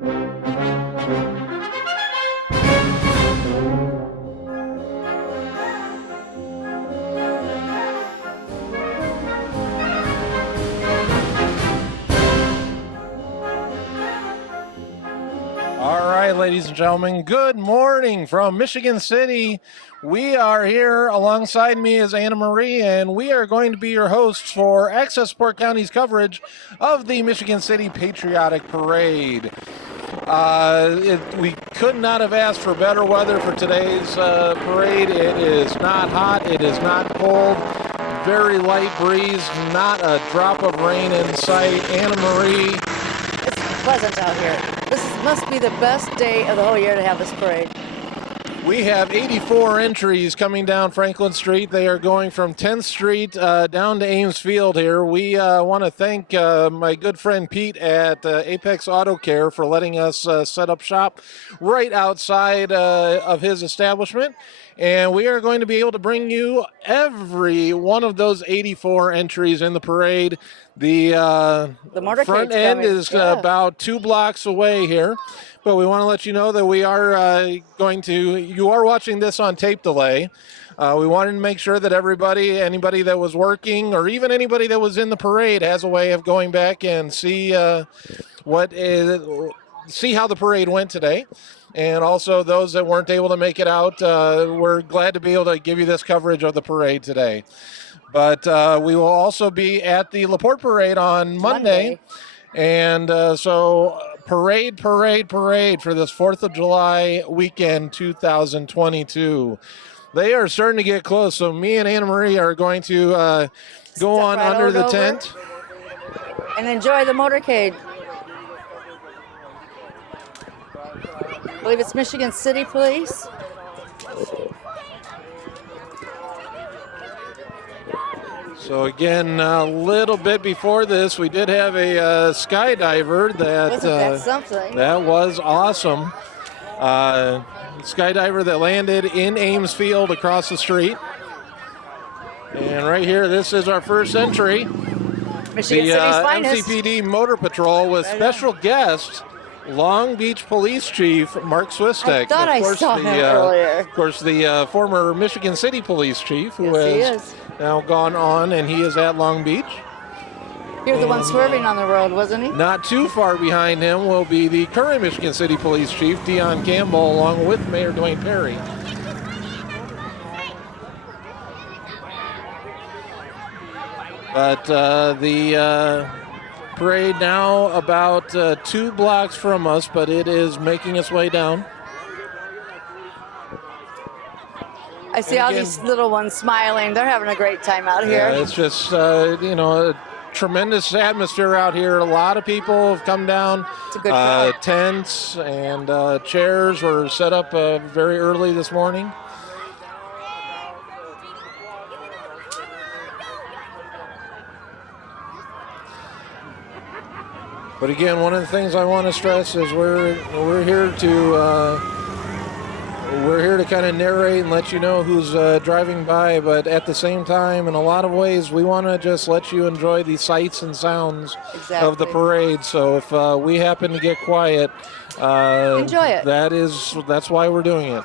All right, ladies and gentlemen, good morning from Michigan City. We are here. Alongside me is Anna Marie, and we are going to be your hosts for Access Porte County's coverage of the Michigan City Patriotic Parade. We could not have asked for better weather for today's parade. It is not hot. It is not cold. Very light breeze. Not a drop of rain in sight. Anna Marie. It's pleasant out here. This must be the best day of the whole year to have this parade. We have 84 entries coming down Franklin Street. They are going from 10th Street down to Ems Field here. We want to thank my good friend Pete at Apex Auto Care for letting us set up shop right outside of his establishment. And we are going to be able to bring you every one of those 84 entries in the parade. The front end is about 2 blocks away here. But we want to let you know that we are you are watching this on tape delay. We wanted to make sure that anybody that was working or even anybody that was in the parade has a way of going back and see how the parade went today. And also those that weren't able to make it out, we're glad to be able to give you this coverage of the parade today. But we will also be at the Laporte parade on Monday. And so parade for this 4th of July weekend 2022. They are starting to get close. So me and Anna Marie are going to go on under the tent. And enjoy the motorcade. I believe it's Michigan City Police. So again, a little bit before this, we did have a skydiver that was awesome. Skydiver that landed in Ems Field across the street. And right here, this is our first entry. Michigan City's finest. MCPD Motor Patrol with special guest Long Beach Police Chief Mark Swistek. I thought I saw him earlier. Of course, the former Michigan City Police Chief, who has now gone on, and he is at Long Beach. He was the one swerving on the road, wasn't he? Not too far behind him will be the current Michigan City Police Chief, Dion Campbell, along with Mayor Dwayne Perry. But the parade now about 2 blocks from us, but it is making its way down. I see all these little ones smiling. They're having a great time out here. Yeah, it's just, a tremendous atmosphere out here. A lot of people have come down. It's a good crowd. Tents and chairs were set up very early this morning. But again, one of the things I want to stress is we're here to kind of narrate and let you know who's driving by, but at the same time, in a lot of ways, we want to just let you enjoy the sights and sounds of the parade. So if we happen to get quiet, enjoy it. That's why we're doing it.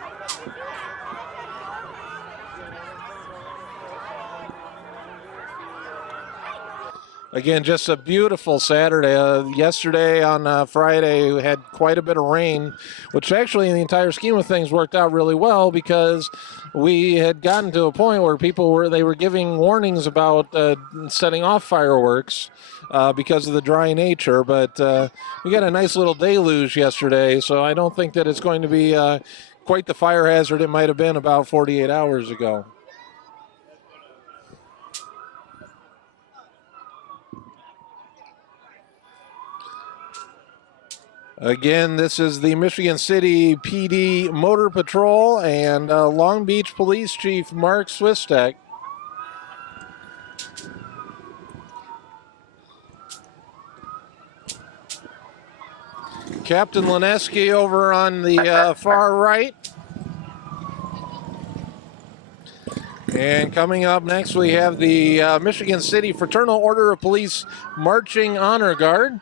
Again, just a beautiful Saturday. Yesterday on Friday, we had quite a bit of rain, which actually in the entire scheme of things worked out really well because we had gotten to a point where they were giving warnings about setting off fireworks because of the dry nature. But we got a nice little deluge yesterday, so I don't think that it's going to be quite the fire hazard it might have been about 48 hours ago. Again, this is the Michigan City PD Motor Patrol and Long Beach Police Chief Mark Swistek. Captain Lineski over on the far right. And coming up next, we have the Michigan City Fraternal Order of Police Marching Honor Guard.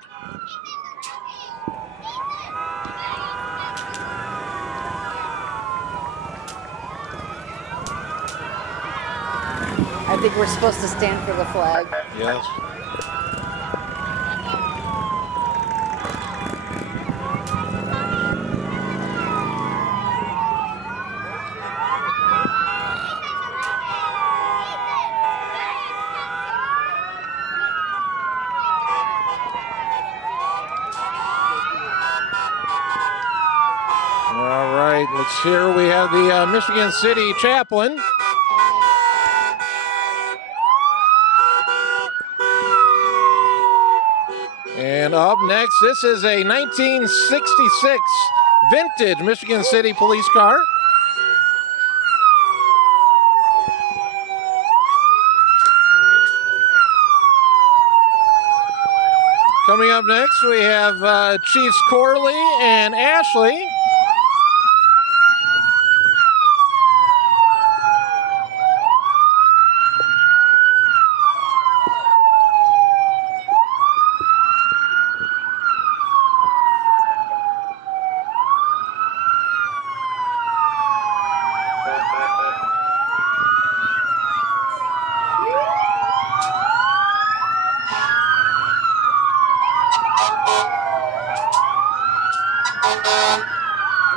think we're supposed to stand for the flag. Yes. All right, let's hear. We have the Michigan City chaplain. And up next, this is a 1966 vintage Michigan City police car. Coming up next, we have Chiefs Corley and Ashley.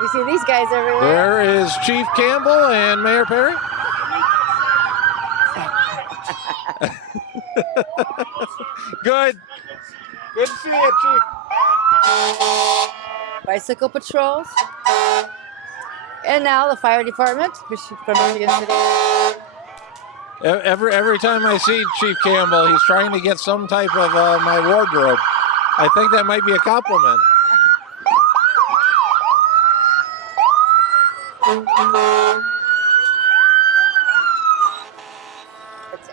You see these guys everywhere. There is Chief Campbell and Mayor Perry. Good. Good to see you, Chief. Bicycle patrols. And now the fire department from Michigan City. Every time I see Chief Campbell, he's trying to get some type of my wardrobe. I think that might be a compliment.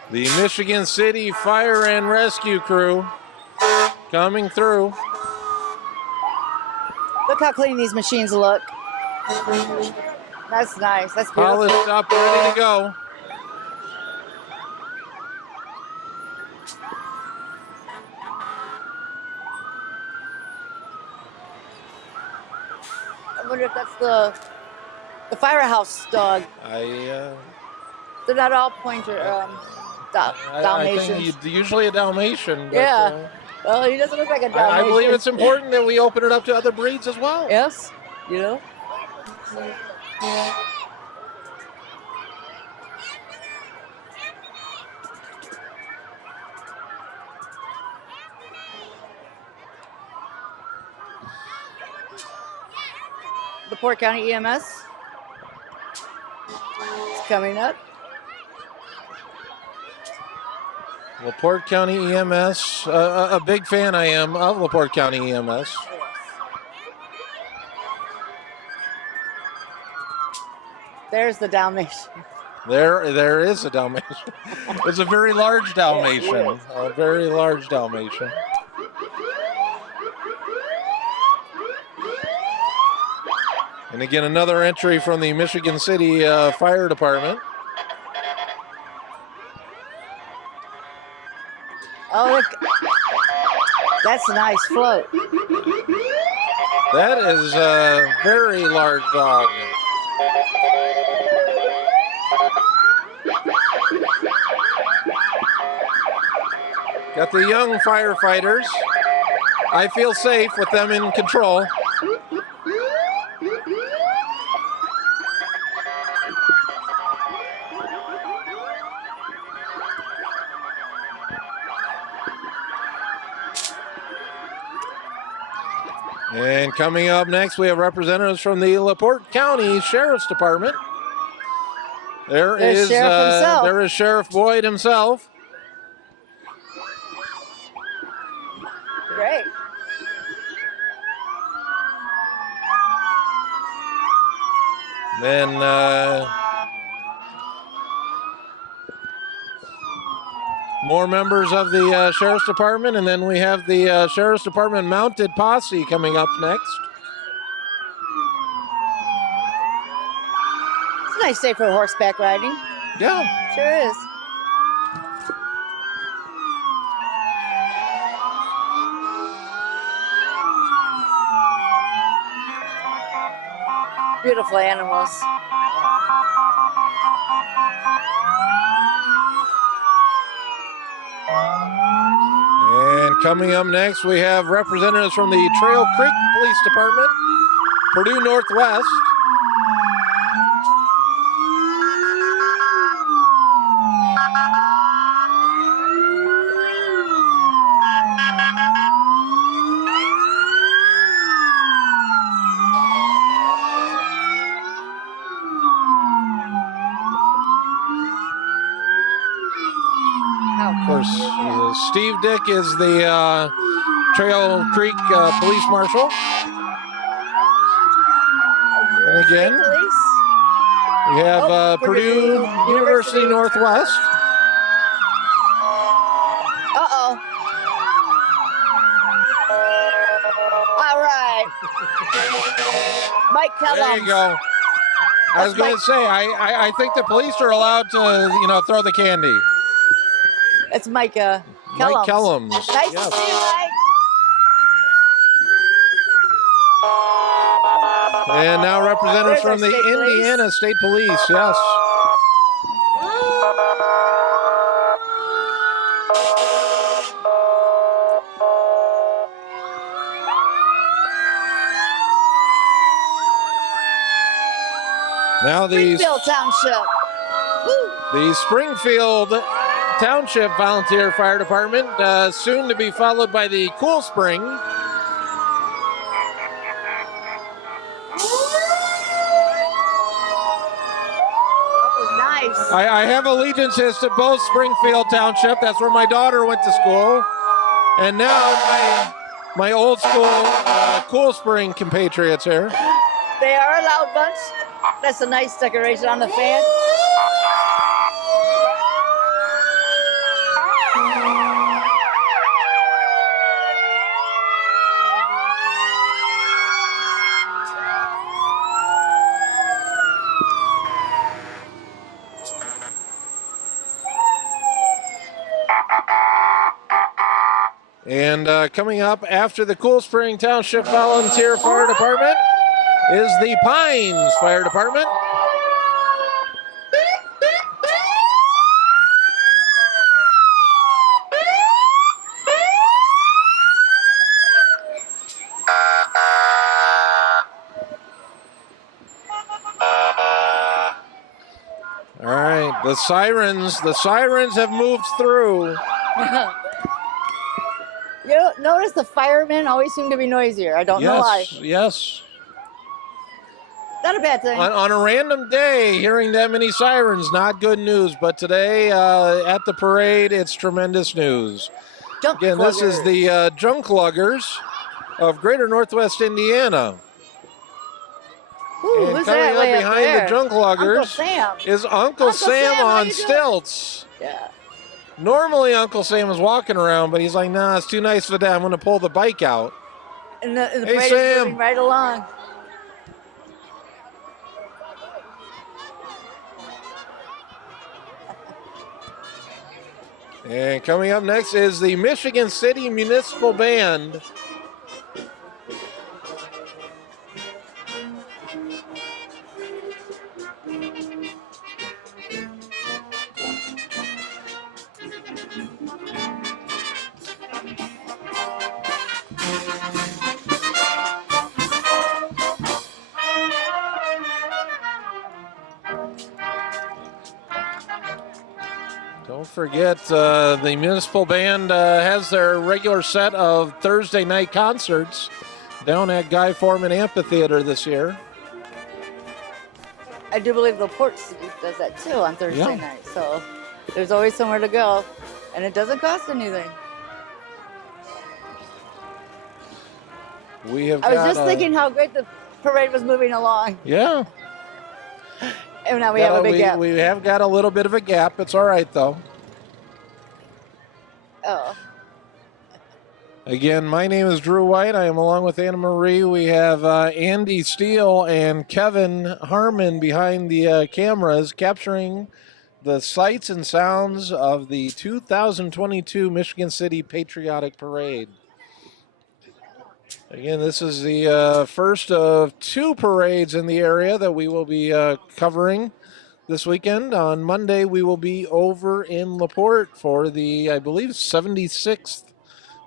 The Michigan City Fire and Rescue Crew coming through. Look how clean these machines look. That's nice. That's beautiful. Polished up, ready to go. I wonder if that's the firehouse dog. They're not all pointer Dalmatians. I think usually a Dalmatian. But, yeah. Well, he doesn't look like a Dalmatian. I believe it's important that we open it up to other breeds as well. Yes. You know. The Porte County EMS is coming up. Laporte County EMS, a big fan I am of Laporte County EMS. There's the Dalmatian. There is a Dalmatian. It's a very large Dalmatian. Yes, A very large Dalmatian. And again, another entry from the Michigan City Fire Department. Oh, look. That's a nice float. That is a very large dog. Got the young firefighters. I feel safe with them in control. And coming up next, we have representatives from the Laporte County Sheriff's Department. There is Sheriff Boyd himself. Great. Then more members of the Sheriff's Department, and then we have the Sheriff's Department mounted posse coming up next. It's a nice day for horseback riding. Yeah. Sure is. Beautiful animals. coming up next, we have representatives from the Trail Creek Police Department, Purdue Northwest. Of course, Steve Dick is the Trail Creek Police Marshal. And again, we have Purdue University Northwest. Uh-oh. All right. Mike Kellums. There you go. I was going to say, I think the police are allowed to, throw the candy. It's Mike Kellums. Mike Kellums. Nice to see you, Mike. And now representatives from the Indiana State Police, yes. Now Springfield Township. The Springfield Township Volunteer Fire Department, soon to be followed by the Cool Spring. I have allegiances to both Springfield Township. That's where my daughter went to school. And now my old school Cool Spring compatriots here. They are a loud bunch. That's a nice decoration on the fan. And coming up after the Cool Spring Township Volunteer Fire Department is the Pines Fire Department. All right, the sirens have moved through. You notice the firemen always seem to be noisier. I don't know why. Yes. Not a bad thing. On a random day, hearing that many sirens, not good news. But today at the parade, it's tremendous news. Again, this is the Junk Luggers of Greater Northwest Indiana. Ooh, and who's coming that up way up behind there? the Junk Luggers Uncle Sam. is Uncle Sam on stilts. Yeah. Normally, Uncle Sam is walking around, but he's like, nah, it's too nice for that. I'm going to pull the bike out. And the Hey, parade Sam. is moving right along. And coming up next is the Michigan City Municipal Band. Don't forget, the municipal band has their regular set of Thursday night concerts down at Guy Foreman Amphitheater this year. I do believe Laporte does that too on Thursday night. So there's always somewhere to go, and it doesn't cost anything. I was just thinking how great the parade was moving along. Yeah. And now we have a big gap. We have got a little bit of a gap. It's all right, though. Oh. Again, my name is Drew White. I am along with Anna Marie. We have Andy Steele and Kevin Harmon behind the cameras capturing the sights and sounds of the 2022 Michigan City Patriotic Parade. Again, this is the first of two parades in the area that we will be covering this weekend. On Monday, we will be over in Laporte for the, I believe, 76th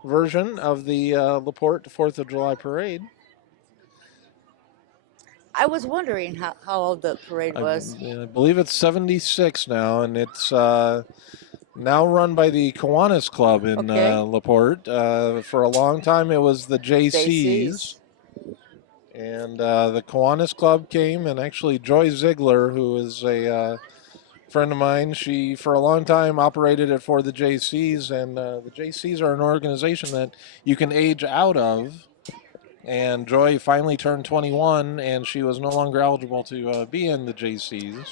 version of the Laporte 4th of July parade. I was wondering how old the parade was. I believe it's 76 now, and it's now run by the Kiwanis Club in Laporte. For a long time, it was the JCs. And the Kiwanis Club came, and actually Joy Ziegler, who is a friend of mine, she for a long time operated it for the JCs, and the JCs are an organization that you can age out of. And Joy finally turned 21, and she was no longer eligible to be in the JCs.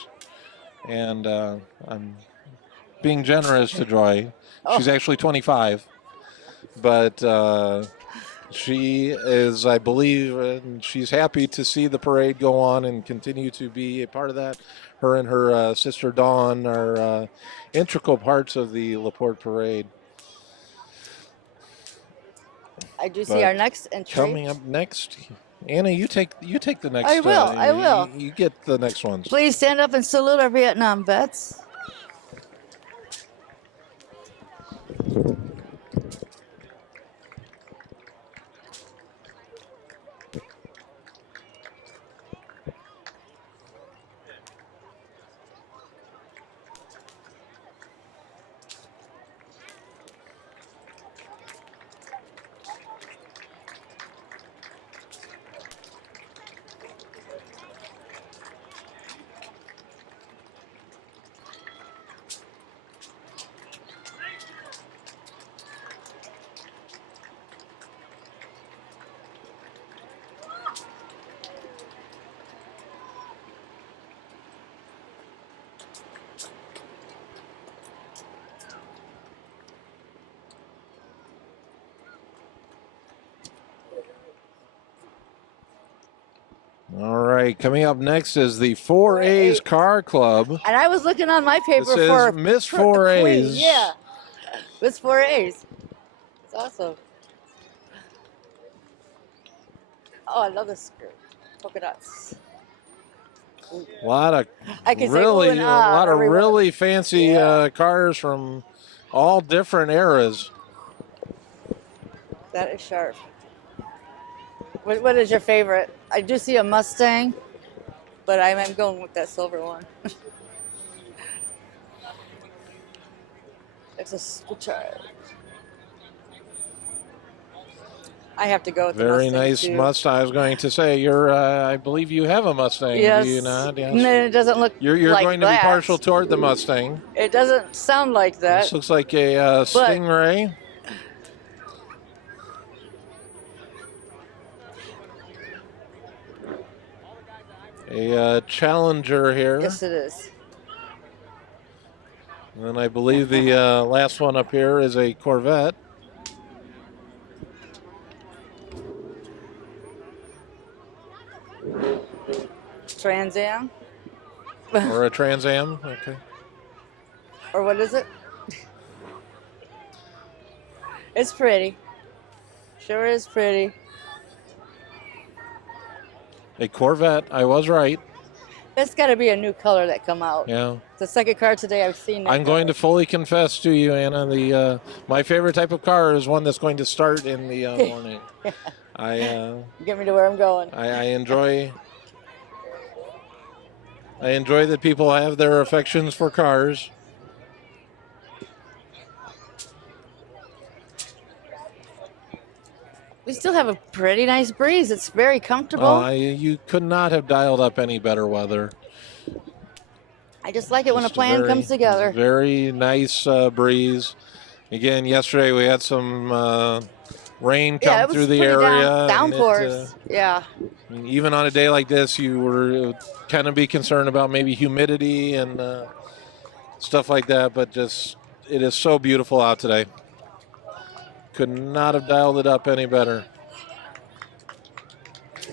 And I'm being generous to Joy. She's actually 25, but she is, I believe, and she's happy to see the parade go on and continue to be a part of that. Her and her sister Dawn are integral parts of the Laporte parade. I do see our next entry. Coming up next, Anna, you take the next. I will. I will. You get the next ones. Please stand up and salute our Vietnam vets. All right, coming up next is the 4A's Car Club. And I was looking on my paper this for is Miss 4A's. Yeah, Miss 4A's. It's awesome. Oh, I love this skirt. Polka dots. A lot of really fancy cars from all different eras. That is sharp. What is your favorite? I do see a Mustang, but I'm going with that silver one. It's a switcher. I have to go with the Mustang. Very nice Mustang. I was going to say, I believe you have a Mustang. Yes. Do you not? Yes. No, it doesn't look You're like going to that. be partial toward the Mustang. It doesn't sound like that. This looks like a Stingray. A Challenger here. Yes, it is. And I believe the last one up here is a Corvette. Trans Am. Or a Trans Am, okay. Or what is it? It's pretty. Sure is pretty. A Corvette, I was right. It's got to be a new color that come out. Yeah. It's the second car today I've seen. I'm going to fully confess to you, Anna. My favorite type of car is one that's going to start in the morning. Get me to where I'm going. I enjoy that people have their affections for cars. We still have a pretty nice breeze. It's very comfortable. You could not have dialed up any better weather. I just like it when a plan comes together. Very nice breeze. Again, yesterday we had some rain come through the area. Downpours. Even on a day like this, you were kind of be concerned about maybe humidity and stuff like that. But it is so beautiful out today. Could not have dialed it up any better.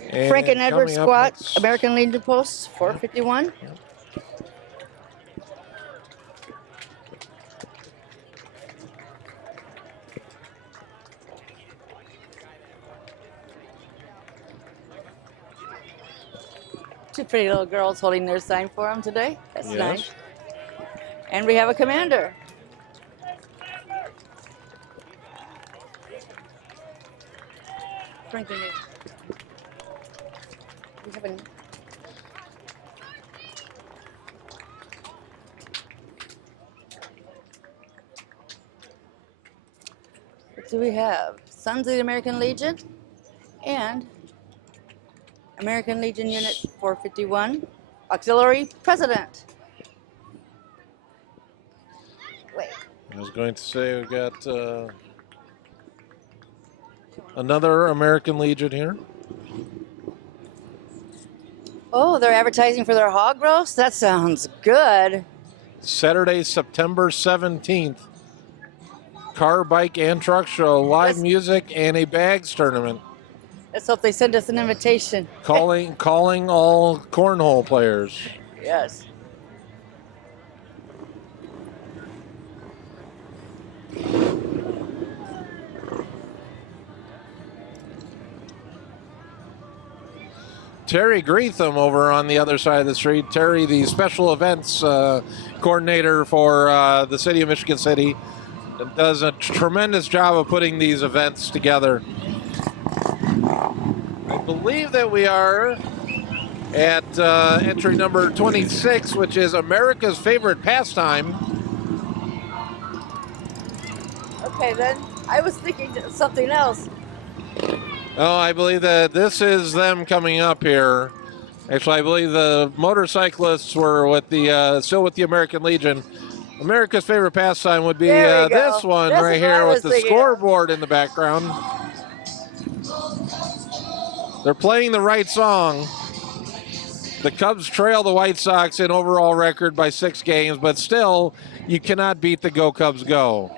And Frank and Edward squat, American Legion Post, 451. Two pretty little girls holding their sign for them today. That's nice. And we have a commander. drinking it. We haven't. What do we have? Sons of the American Legion and American Legion Unit 451, Auxiliary President. Wait. I was going to say we got another American Legion here. Oh, they're advertising for their hog roast? That sounds good. Saturday, September 17th. Car, bike, and truck show, live music, and a bags tournament. Let's hope they send us an invitation. Calling all cornhole players. Yes. Terry Greetham over on the other side of the street. Terry, the special events coordinator for the city of Michigan City, does a tremendous job of putting these events together. I believe that we are at entry number 26, which is America's favorite pastime. Okay, then. I was thinking something else. Oh, I believe that this is them coming up here. Actually, I believe the motorcyclists were with the still with the American Legion. America's favorite pastime would be this one right here with the scoreboard in the background. They're playing the right song. The Cubs trail the White Sox in overall record by 6 games, but still, you cannot beat the Go Cubs Go.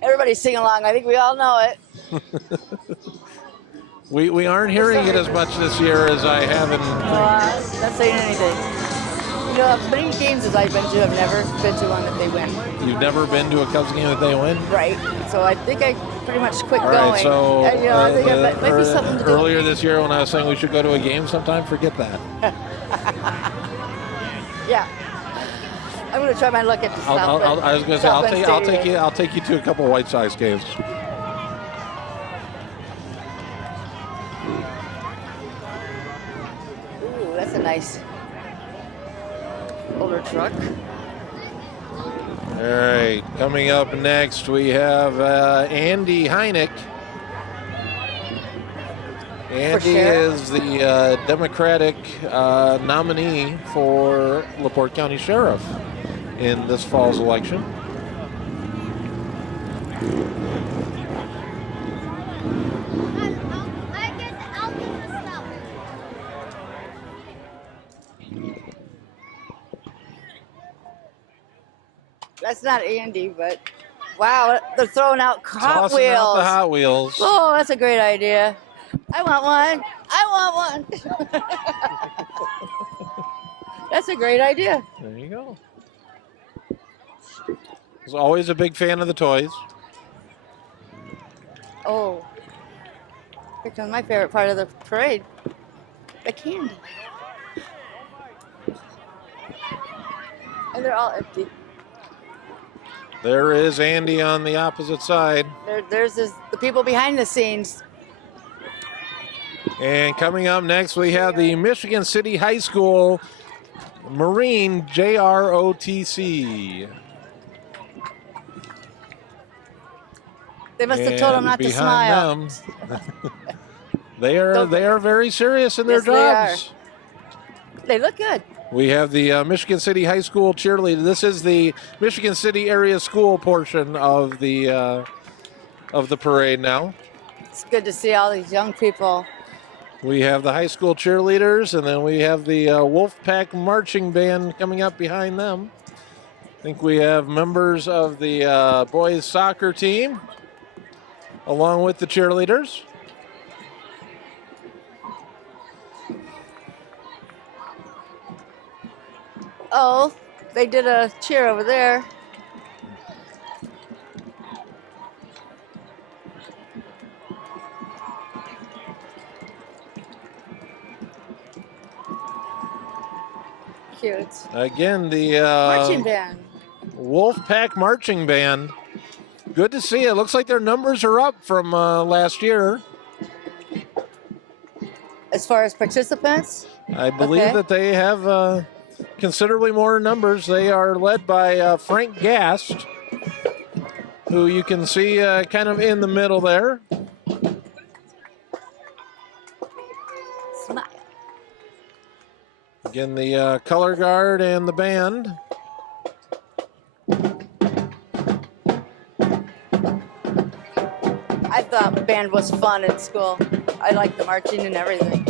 Everybody sing along. I think we all know it. We aren't hearing it as much this year as I have in. Not saying anything. You know, as many games as I've been to, I've never been to one that they win. You've never been to a Cubs game that they win? Right. So I think I pretty much quit going. All right, so and, you know, I think it might be something to do. Earlier this year when I was saying we should go to a game sometime, forget that. Yeah. I'm going to try my luck at the South Bend. I was going to say I'll take you to a couple of White Sox games. Ooh, that's a nice older truck. All right, coming up next we have Andy Heineck. Andy is the Democratic nominee for Laporte County Sheriff in this fall's election. That's not Andy, but wow, they're throwing out Hot Tossing Wheels. out the Hot Wheels. Oh, that's a great idea. I want one. I want one. That's a great idea. There you go. Was always a big fan of the toys. Oh, here comes my favorite part of the parade, the candy. And they're all empty. There is Andy on the opposite side. There's the people behind the scenes. And coming up next, we have the Michigan City High School Marine JROTC. They must have told them not to smile. They are very serious in their jobs. They look good. We have the Michigan City High School cheerleader. This is the Michigan City area school portion of the parade now. It's good to see all these young people. We have the high school cheerleaders, and then we have the Wolfpack marching band coming up behind them. I think we have members of the boys soccer team along with the cheerleaders. Oh, they did a cheer over there. Cute. Again, the Marching band. Wolfpack marching band. Good to see it. Looks like their numbers are up from last year. As far as participants, I believe Okay. that they have considerably more numbers. They are led by Frank Gast, who you can see kind of in the middle there. smile. Again, the color guard and the band. I thought band was fun in school. I liked the marching and everything.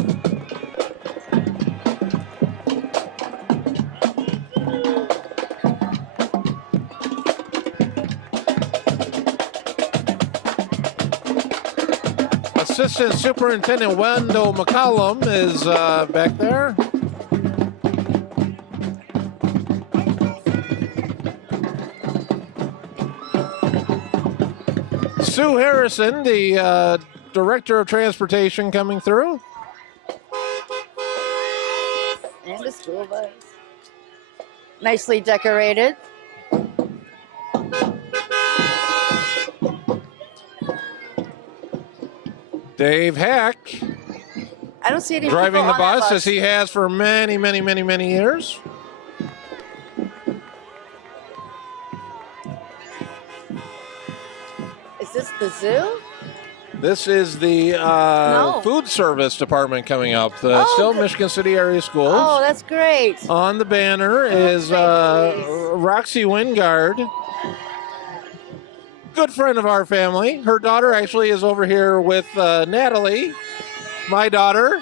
Assistant Superintendent Wendell McCollum is back there. Sue Harrison, the Director of Transportation, coming through. And a school bus. Nicely decorated. Dave Hack I don't see any driving people the on that bus as he has for many, many, many, many years. Is this the zoo? This is the food service department coming up. The still good. Michigan City area schools. Oh, that's great. On the banner is Roxy Wingard, good friend of our family. Her daughter actually is over here with Natalie, my daughter.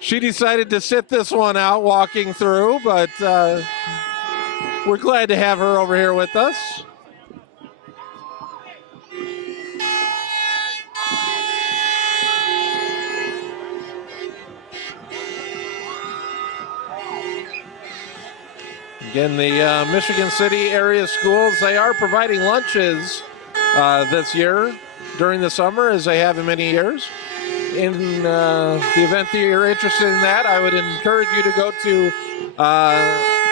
She decided to sit this one out walking through, but we're glad to have her over here with us. Again, the Michigan City area schools, they are providing lunches this year during the summer, as they have in many years. In the event that you're interested in that, I would encourage you to go to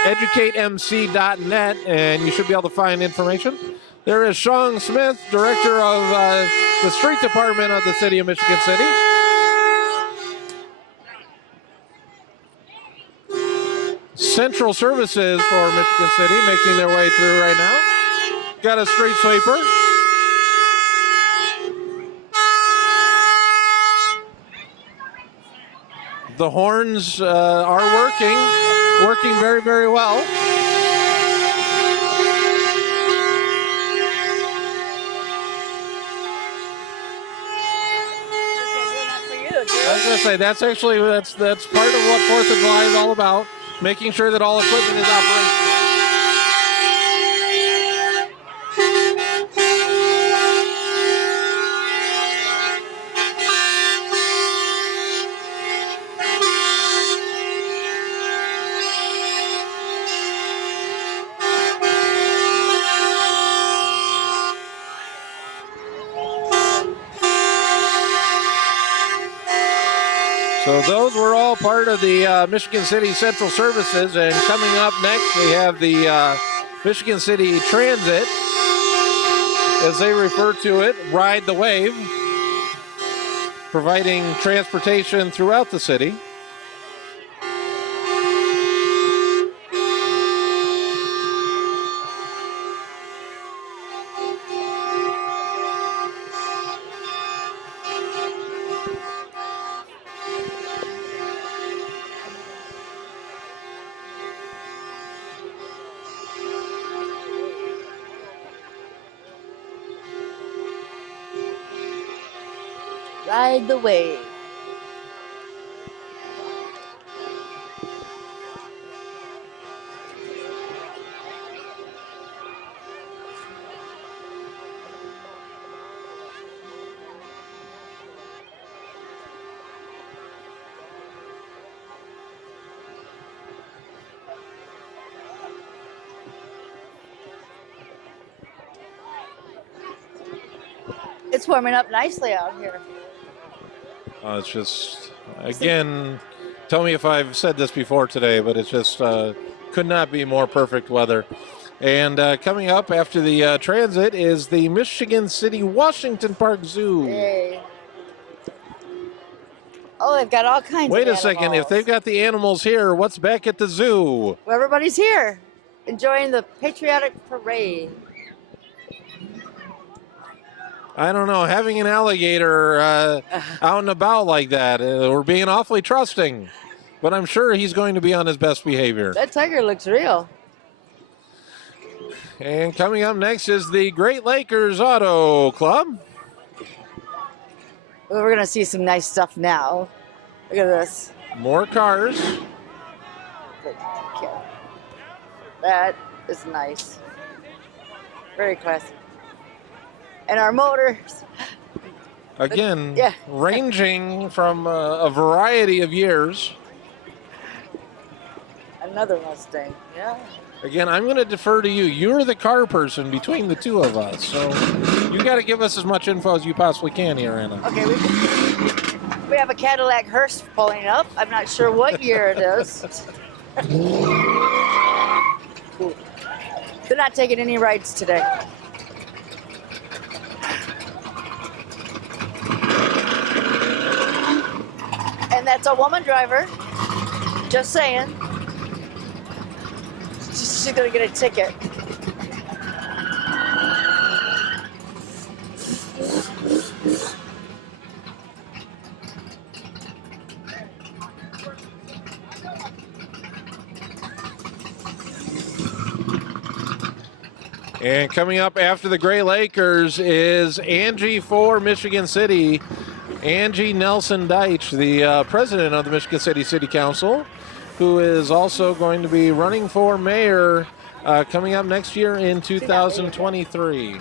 educatemc.net, and you should be able to find information. There is Sean Smith, Director of the Street Department of the City of Michigan City. Central Services for Michigan City making their way through right now. Got a street sweeper. The horns are working very, very well. I was going to say that's part of what 4th of July is all about, making sure that all equipment is operational. So those were all part of the Michigan City Central Services, and coming up next we have the Michigan City Transit, as they refer to it, Ride the Wave, providing transportation throughout the city. Ride the wave. It's warming up nicely out here. It's just, again, tell me if I've said this before today, but it's just could not be more perfect weather. And coming up after the transit is the Michigan City Washington Park Zoo. Yay. Oh, they've got all kinds Wait of a second. If animals. they've got the animals here, what's back at the zoo? Well, everybody's here enjoying the Patriotic Parade. I don't know. Having an alligator out and about like that, we're being awfully trusting. But I'm sure he's going to be on his best behavior. That tiger looks real. And coming up next is the Great Lakers Auto Club. Well, we're going to see some nice stuff now. Look at this. More cars. That is nice. Very classy. And our motors. Again, Yeah. ranging from a variety of years. Another Mustang. Yeah. Again, I'm going to defer to you. You're the car person between the two of us. So you got to give us as much info as you possibly can here, Anna. Okay, we have a Cadillac hearse pulling up. I'm not sure what year it is. They're not taking any rides today. And that's a woman driver. Just saying. She's gonna get a ticket. And coming up after the Great Lakers is Angie for Michigan City. Angie Nelson Deitch, the president of the Michigan City City Council, who is also going to be running for mayor coming up next year in 2023.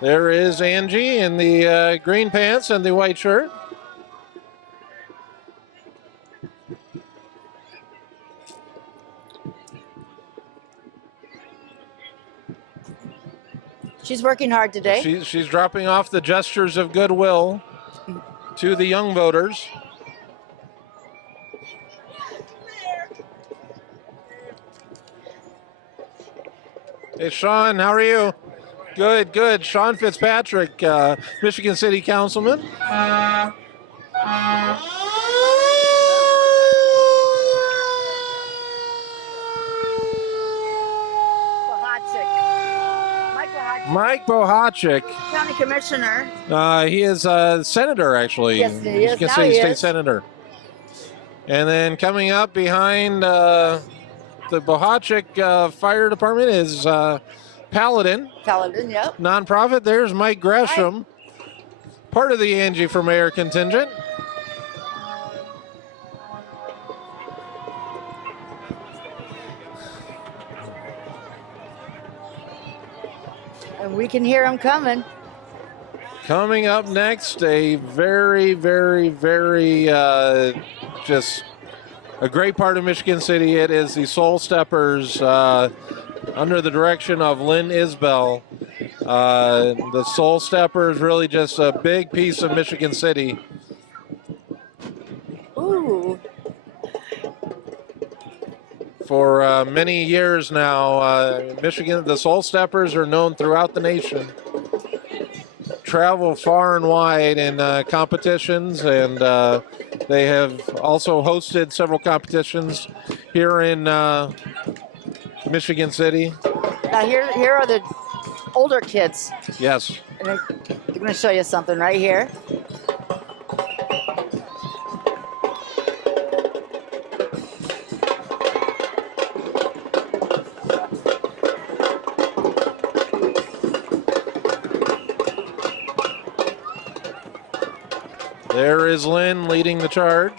There is Angie in the green pants and the white shirt. She's working hard today. She's dropping off the gestures of goodwill to the young voters. Hey, Sean, how are you? Good, good. Sean Fitzpatrick, Michigan City Councilman. Mike Bohacek. County Commissioner. He is a senator, actually. Yes, he is. Michigan Now City he State is. Senator. And then coming up behind the Bohacek Fire Department is Paladin. Paladin, yep. Nonprofit. There's Mike Gresham, part of the Angie for Mayor contingent. And we can hear them coming. Coming up next, a very, very, very just a great part of Michigan City. It is the Soul Steppers under the direction of Lynn Isbell. The Soul Steppers really just a big piece of Michigan City. Ooh. For many years now, Michigan, the Soul Steppers are known throughout the nation. Travel far and wide in competitions, and they have also hosted several competitions here in Michigan City. Now here are the older kids. Yes. And I'm going to show you something right here. There is Lynn leading the charge.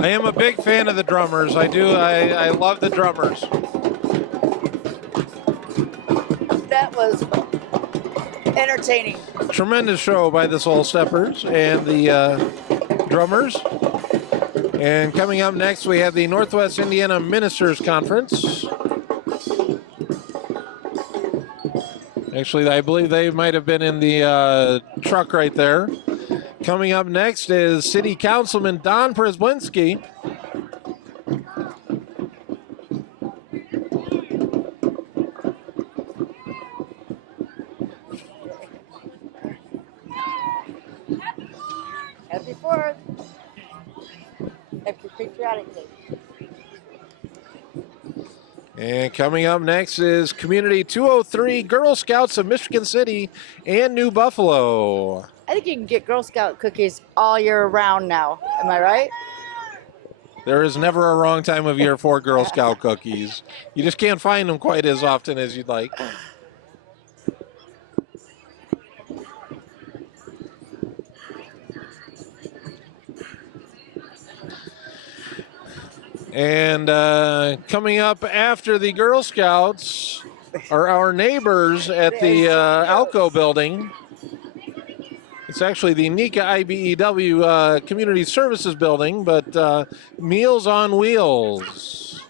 I am a big fan of the drummers. I love the drummers. That was entertaining. Tremendous show by the Soul Steppers and the drummers. And coming up next, we have the Northwest Indiana Ministers Conference. Actually, I believe they might have been in the truck right there. Coming up next is City Councilman Don Przyblinski. Happy 4th. Happy Patriotic Day. And coming up next is Community 203 Girl Scouts of Michigan City and New Buffalo. I think you can get Girl Scout cookies all year round now. Am I right? There is never a wrong time of year for Girl Scout cookies. You just can't find them quite as often as you'd like. And coming up after the Girl Scouts are our neighbors at the Alco building. It's actually the NECA IBEW Community Services building, but Meals on Wheels.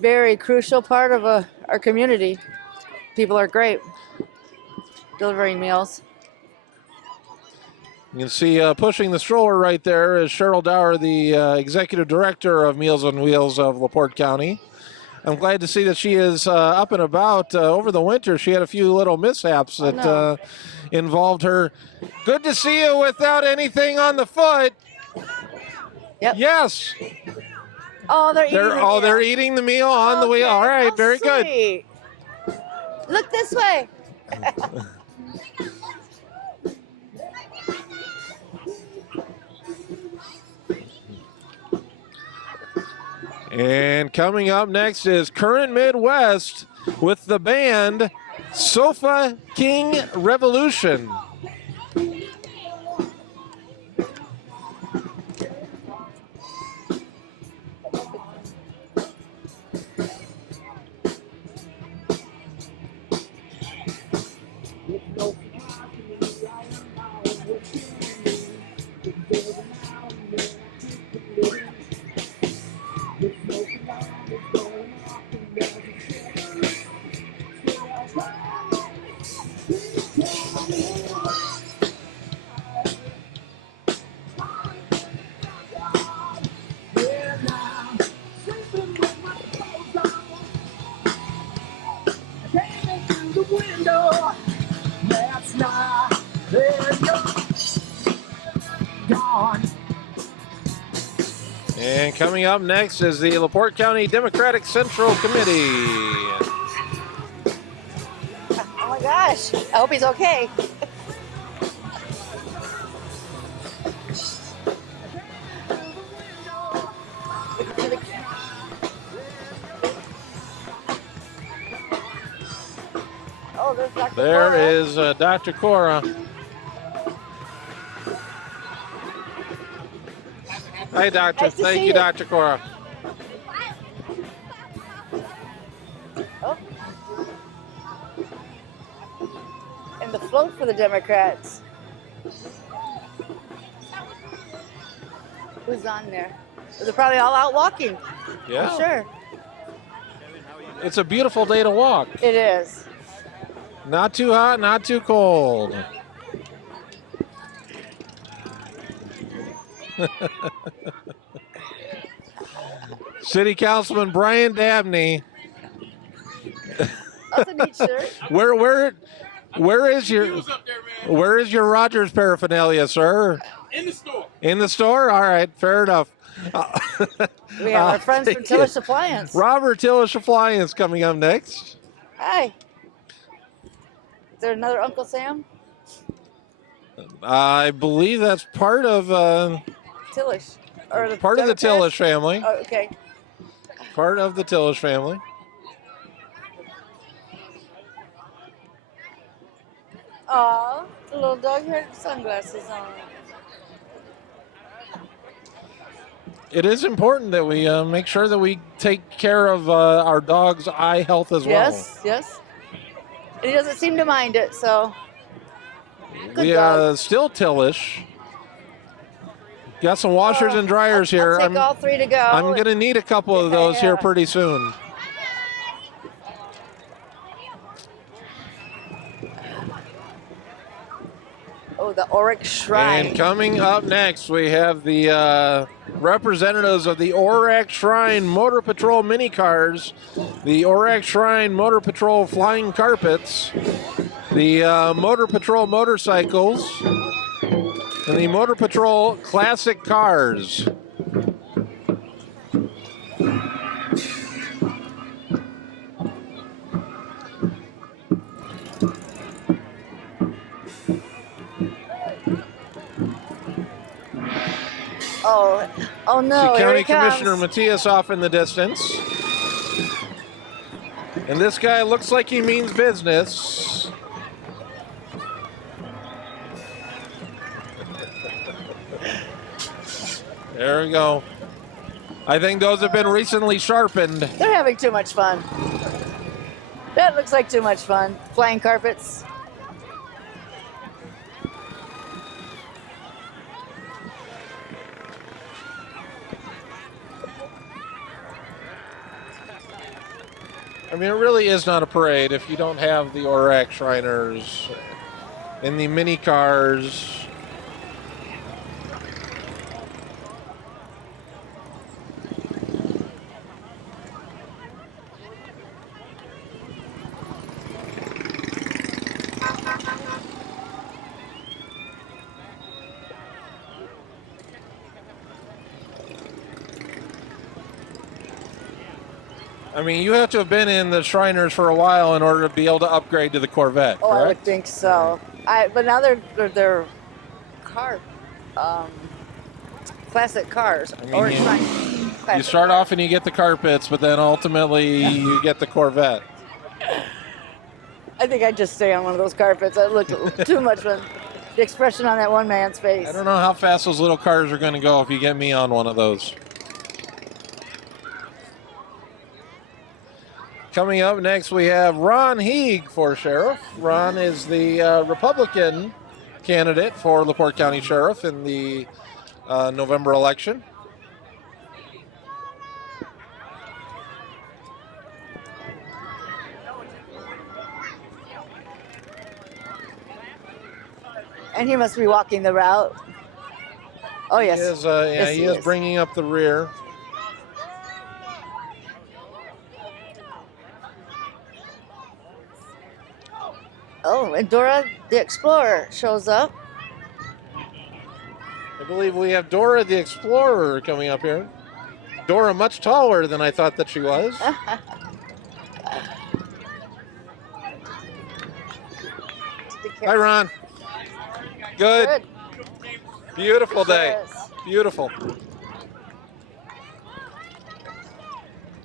Very crucial part of our community. People are great. Delivering meals. You can see pushing the stroller right there is Cheryl Dower, the Executive Director of Meals on Wheels of Laporte County. I'm glad to see that she is up and about. Over the winter, she had a few little mishaps that involved her. Good to see you without anything on the foot. Yep. Yes. Oh, they're eating the meal. They're eating the meal on the wheel. All right, very sweet. Good. Look this way. And coming up next is Current Midwest with the band Sofa King Revolution. And coming up next is the Laporte County Democratic Central Committee. Oh my gosh, I hope he's okay. Oh, there's Dr. There Cora. is Dr. Cora. Hi, Doctor. Nice to Thank see you, you. Dr. Cora. Oh. And the float for the Democrats. Who's on there? They're probably all out walking. Yeah. I'm sure. It's a beautiful day to walk. It is. Not too hot, not too cold. City Councilman Brian Dabney. That's a neat shirt. Where is your Rogers paraphernalia, sir? In the store. In the store? All right, fair enough. We have our friends from Tillish Appliance. Robert Tillish Appliance coming up next. Hi. Is there another Uncle Sam? I believe that's part of Tillish. Or the part of the Democrats? Tillish family. Oh, okay. Part of the Tillish family. Aw, the little dog had sunglasses on. it is important that we make sure that we take care of our dog's eye health as well. Yes, yes. And he doesn't seem to mind it, so good We dog. still Tillish. Got some washers and dryers here. I'll take all 3 to go. I'm going to need a couple of those here Yeah. pretty soon. Oh, the Jrotc Shrine. And coming up next, we have the representatives of the Jrotc Shrine Motor Patrol mini cars, the Jrotc Shrine Motor Patrol flying carpets, the Motor Patrol motorcycles, and the Motor Patrol classic cars. Oh no! See Here County he comes. Commissioner Matias off in the distance. And this guy looks like he means business. There we go. I think those have been recently sharpened. They're having too much fun. That looks like too much fun. Flying carpets. I mean, it really is not a parade if you don't have the Jrotc Shriners and the mini cars. I mean, you have to have been in the Shriners for a while in order to be able to upgrade to the Corvette, Oh, I would correct? think so. But now they're car, classic cars. I mean, Or you classic start cars. off and you get the carpets, but then ultimately you get the Corvette. I think I'd just stay on one of those carpets. That looked too much fun. The expression on that one man's face. I don't know how fast those little cars are going to go if you get me on one of those. Coming up next, we have Ron Heeg for sheriff. Ron is the Republican candidate for Laporte County Sheriff in the November election. And he must be walking the route. Oh, yes. He is, Yes, he is bringing up the rear. Oh, and Dora the Explorer shows up. I believe we have Dora the Explorer coming up here. Dora much taller than I thought that she was. Hi, Ron. Good. Good. Beautiful day. Yes. Beautiful.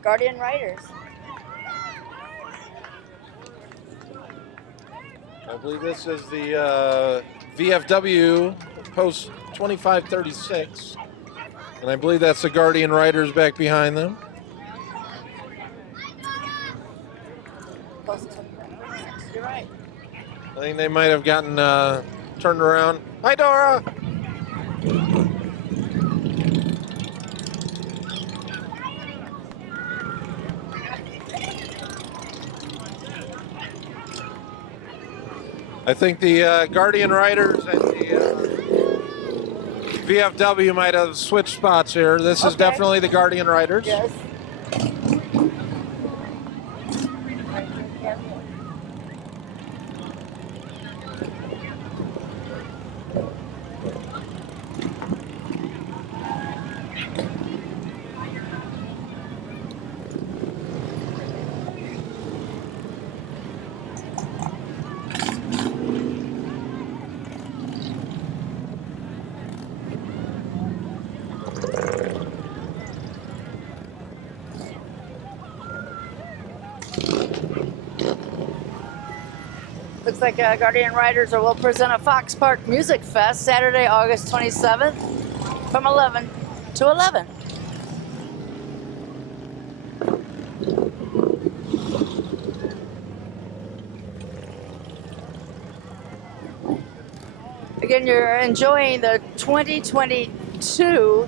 Guardian Riders. I believe this is the VFW Post 2536. And I believe that's the Guardian Riders back behind them. You're right. I think they might have gotten turned around. Hi, Dora. I think the Guardian Riders and the VFW might have switched spots here. This is Okay. definitely the Guardian Riders. Yes. Looks like Guardian Riders will present a Fox Park Music Fest Saturday, August 27th from 11 to 11. Again, you're enjoying the 2022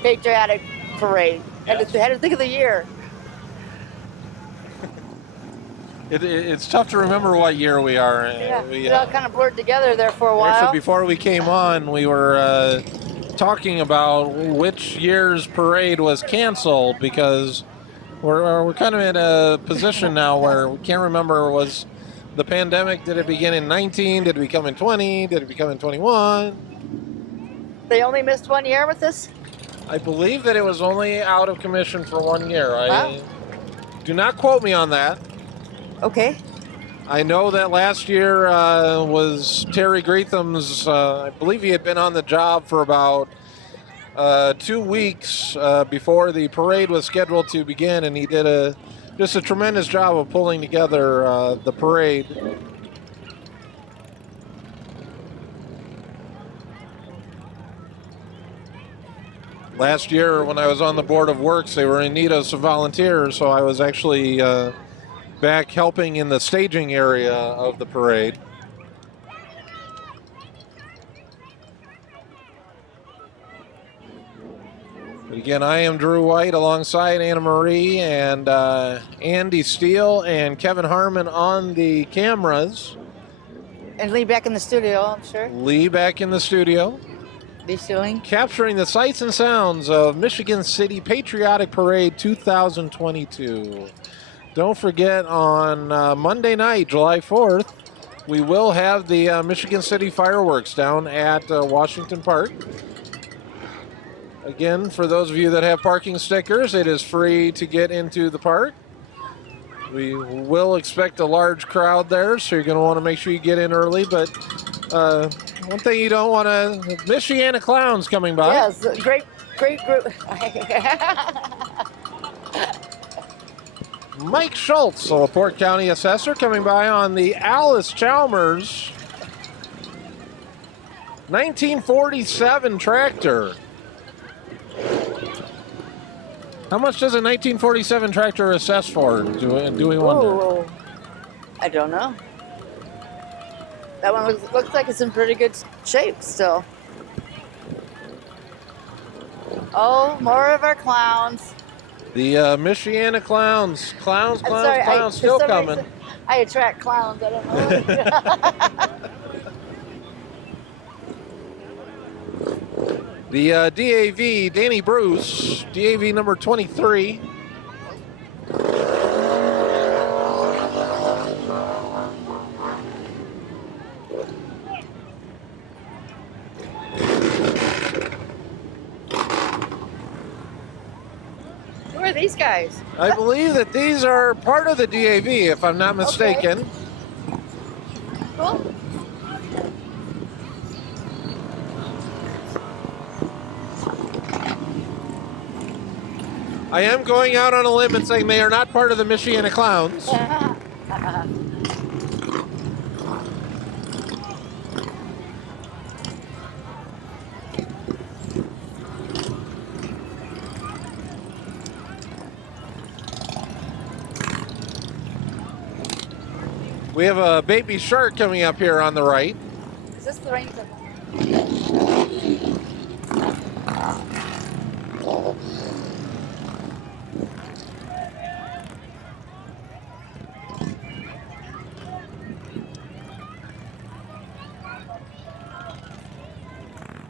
Patriotic Parade. Yes. Had to think of the year. It's tough to remember what year we are. Yeah, it all kind of blurred together there for a while. Actually, before we came on, we were talking about which year's parade was canceled because we're kind of in a position now where we can't remember, was the pandemic, did it begin in 19? Did it become in 20? Did it become in 21? They only missed 1 year with this? I believe that it was only out of commission for 1 year. Wow. Do not quote me on that. Okay. I know that last year was Terry Greatham's, I believe he had been on the job for about 2 weeks before the parade was scheduled to begin, and he did just a tremendous job of pulling together the parade. Last year when I was on the Board of Works, they were in need of some volunteers, so I was actually back helping in the staging area of the parade. But again, I am Drew White alongside Anna Marie and Andy Steele and Kevin Harmon on the cameras. And Lee back in the studio, I'm sure. Lee back in the studio. Be showing. Capturing the sights and sounds of Michigan City Patriotic Parade 2022. Don't forget, on Monday night, July 4th, we will have the Michigan City fireworks down at Washington Park. Again, for those of you that have parking stickers, it is free to get into the park. We will expect a large crowd there, so you're going to want to make sure you get in early. But one thing you don't want to, Michiana Clowns coming by. Yes, great group. Mike Schultz, the Laporte County Assessor, coming by on the Alice Chalmers 1947 tractor. How much does a 1947 tractor assess for? Do we wonder? Ooh, I don't know. That one looks like it's in pretty good shape still. Oh, more of our clowns. The Michiana Clowns. Clowns, I'm sorry, still for some coming. reason, I attract clowns, I don't know. The DAV, Danny Bruce, DAV number 23. Who are these guys? I believe that these are part of the DAV, if I'm not mistaken. Okay. Cool. I am going out on a limb and saying they are not part of the Michiana Clowns. We have a baby shark coming up here on the right. Is this the rain?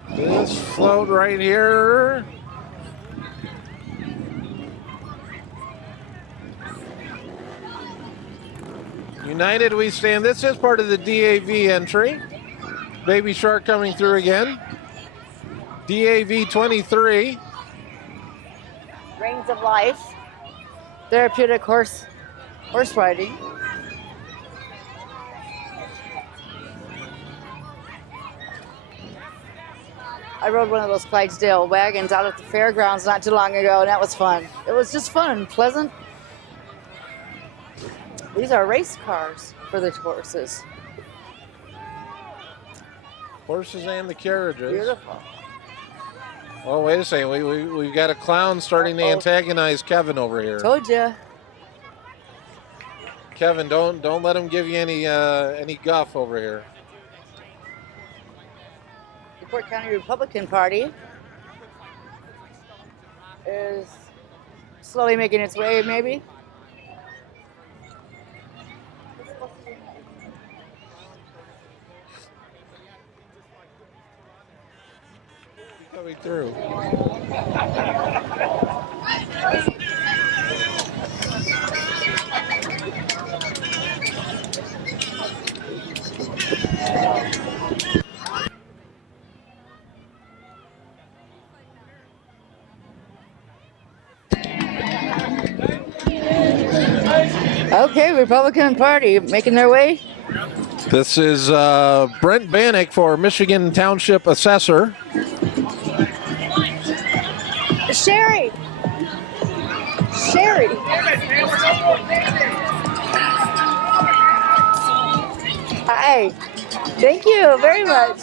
This float right here. United we stand. This is part of the DAV entry. Baby shark coming through again. DAV 23. Reins of Life. Therapeutic horse riding. I rode one of those Clydesdale wagons out at the fairgrounds not too long ago, and that was fun. It was just fun and pleasant. These are race cars for the horses. Horses and the carriages. Beautiful. Oh, wait a second. We've got a clown starting to antagonize Kevin over here. Told ya. Kevin, don't let him give you any guff over here. Laporte County Republican Party is slowly making its way, maybe. Coming through. Okay, Republican Party making their way. This is Brent Bannock for Michigan Township Assessor. Sherry! Sherry! Hi. Thank you very much.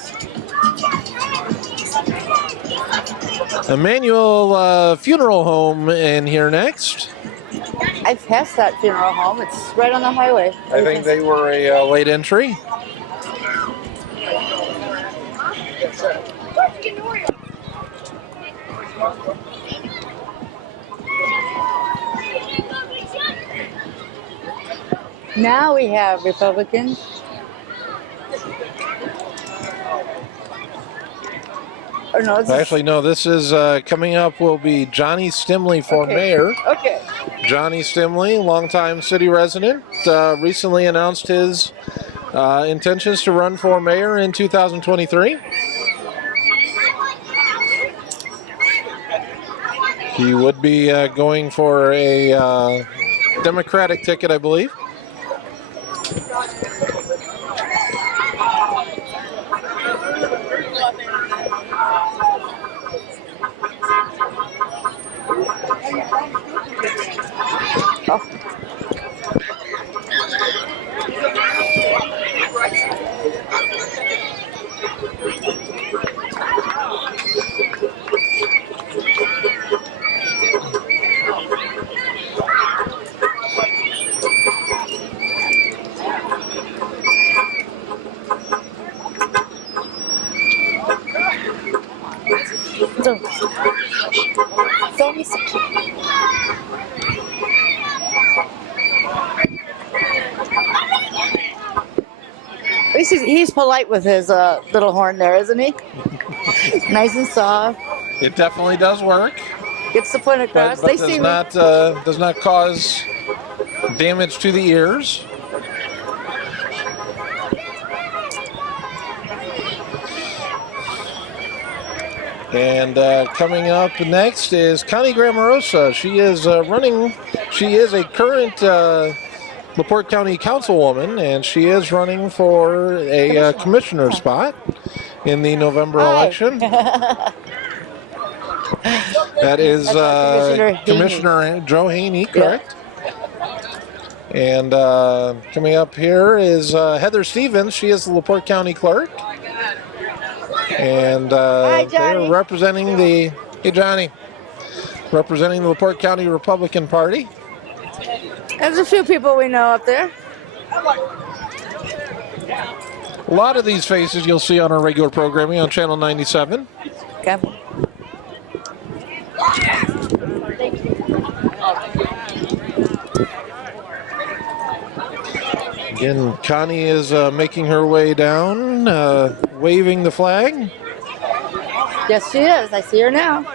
Emmanuel Funeral Home in here next. I passed that funeral home. It's right on the highway. I think they were a late entry. Now we have Republicans. Or no, it's Actually, no, this is coming up will be Johnny Stimley for mayor. Okay. Johnny Stimley, longtime city resident, recently announced his intentions to run for mayor in 2023. He would be going for a Democratic ticket, I believe. At least he's polite with his little horn there, isn't he? Nice and soft. It definitely does work, Gets the point across. but They see me. does not cause damage to the ears. And coming up next is Connie Gramarosa. She is running. She is a current Laporte County Councilwoman, and she is running for a commissioner spot in the November election. That is Commissioner Joe Haney, correct? Yeah. And coming up here is Heather Stevens. She is the Laporte County Clerk. And they're representing the, hey Johnny, representing the Laporte County Republican Party. There's a few people we know up there. A lot of these faces you'll see on our regular programming on Channel 97. Okay. Again, Connie is making her way down, waving the flag. Yes, she is. I see her now.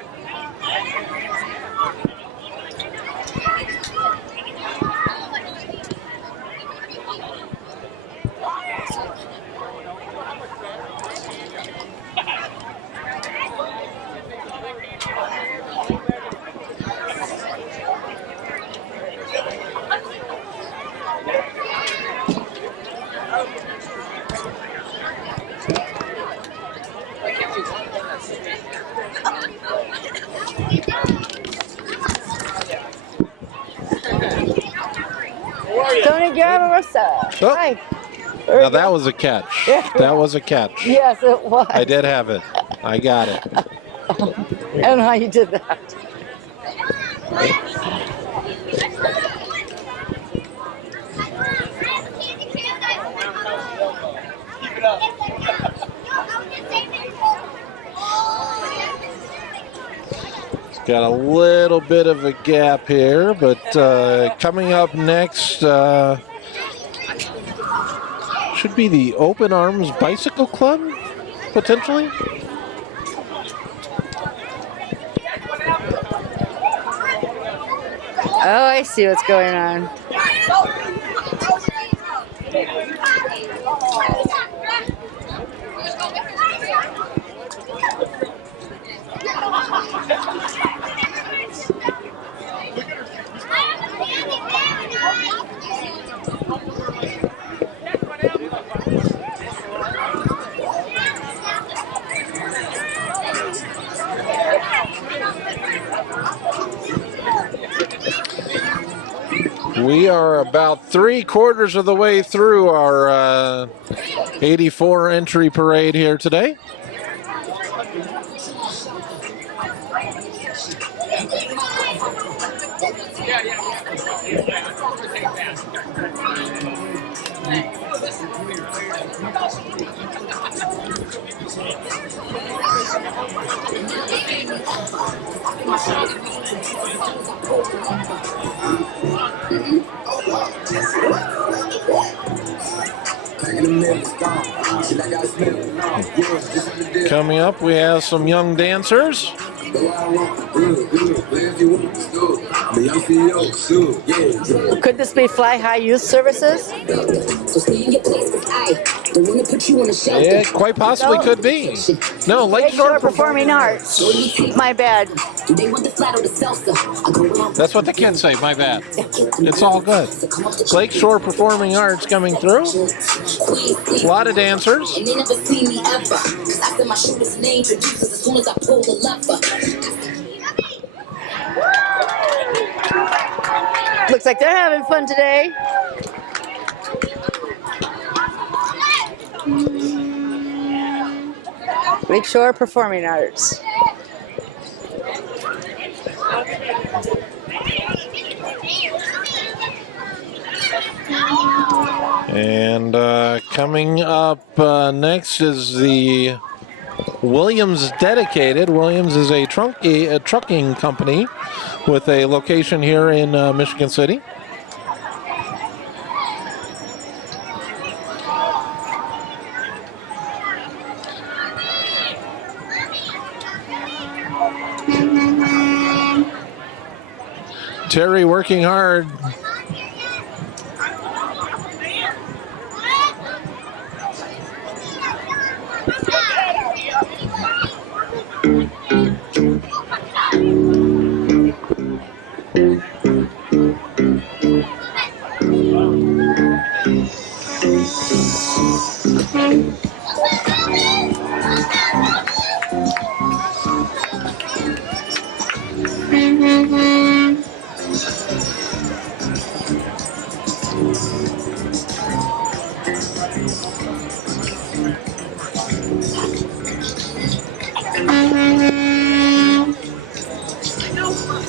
Connie Gramarosa. Oh. Hi. Now that was a catch. That was a catch. Yes, it was. I did have it. I got it. I don't know how you did that. Got a little bit of a gap here, but coming up next should be the Open Arms Bicycle Club, potentially. Oh, I see what's going on. We are about 3/4 of the way through our 84 entry parade here today. Coming up, we have some young dancers. Could this be Fly High Youth Services? It quite possibly could be. No, Lakeshore Performing Arts. My bad. That's what the kids say, my bad. It's all good. Lakeshore Performing Arts coming through. A lot of dancers. Looks like they're having fun today. Lakeshore Performing Arts. And coming up next is the Williams Dedicated. Williams is a trucking company with a location here in Michigan City. Terry working hard.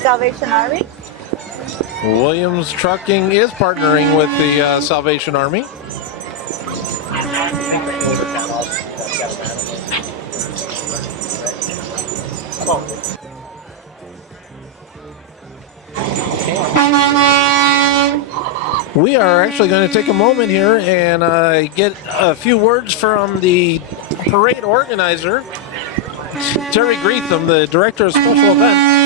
Salvation Army. Williams Trucking is partnering with the Salvation Army. We are actually going to take a moment here and get a few words from the parade organizer, Terry Greetham, the director of special events.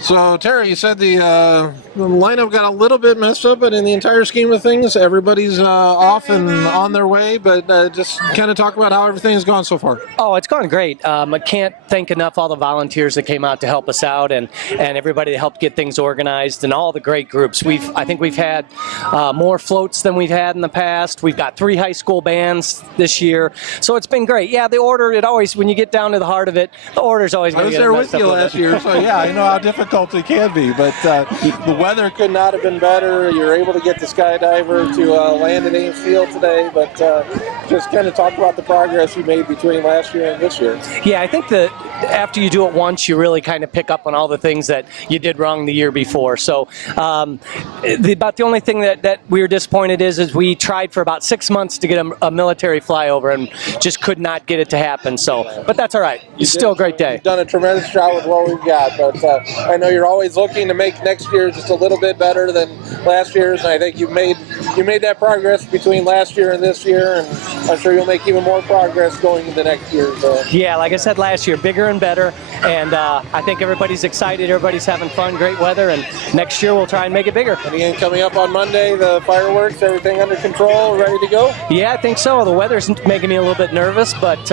So, Terry, you said the lineup got a little bit messed up, but in the entire scheme of things, everybody's off and on their way. But just kind of talk about how everything's gone so far. Oh, it's gone great. I can't thank enough all the volunteers that came out to help us out, and everybody that helped get things organized, and all the great groups. I think we've had more floats than we've had in the past. We've got 3 high school bands this year, so it's been great. Yeah, the order, it always, when you get down to the heart of it, the order's always going to get messed up. I was there with you last year, so yeah, I know how difficult it can be, but the weather could not have been better. You're able to get the skydiver to land at Ames Field today, but just kind of talk about the progress you made between last year and this year. Yeah, I think that after you do it once, you really kind of pick up on all the things that you did wrong the year before. So about the only thing that we were disappointed is we tried for about 6 months to get a military flyover and just could not get it to happen. So, but that's all right. It's still a great day. You've done a tremendous job with what we've got, but I know you're always looking to make next year just a little bit better than last year's, and I think you made that progress between last year and this year, and I'm sure you'll make even more progress going into next year. So. Yeah, like I said last year, bigger and better, and I think everybody's excited, everybody's having fun, great weather, and next year we'll try and make it bigger. Anything coming up on Monday, the fireworks, everything under control, ready to go? Yeah, I think so. The weather's making me a little bit nervous, but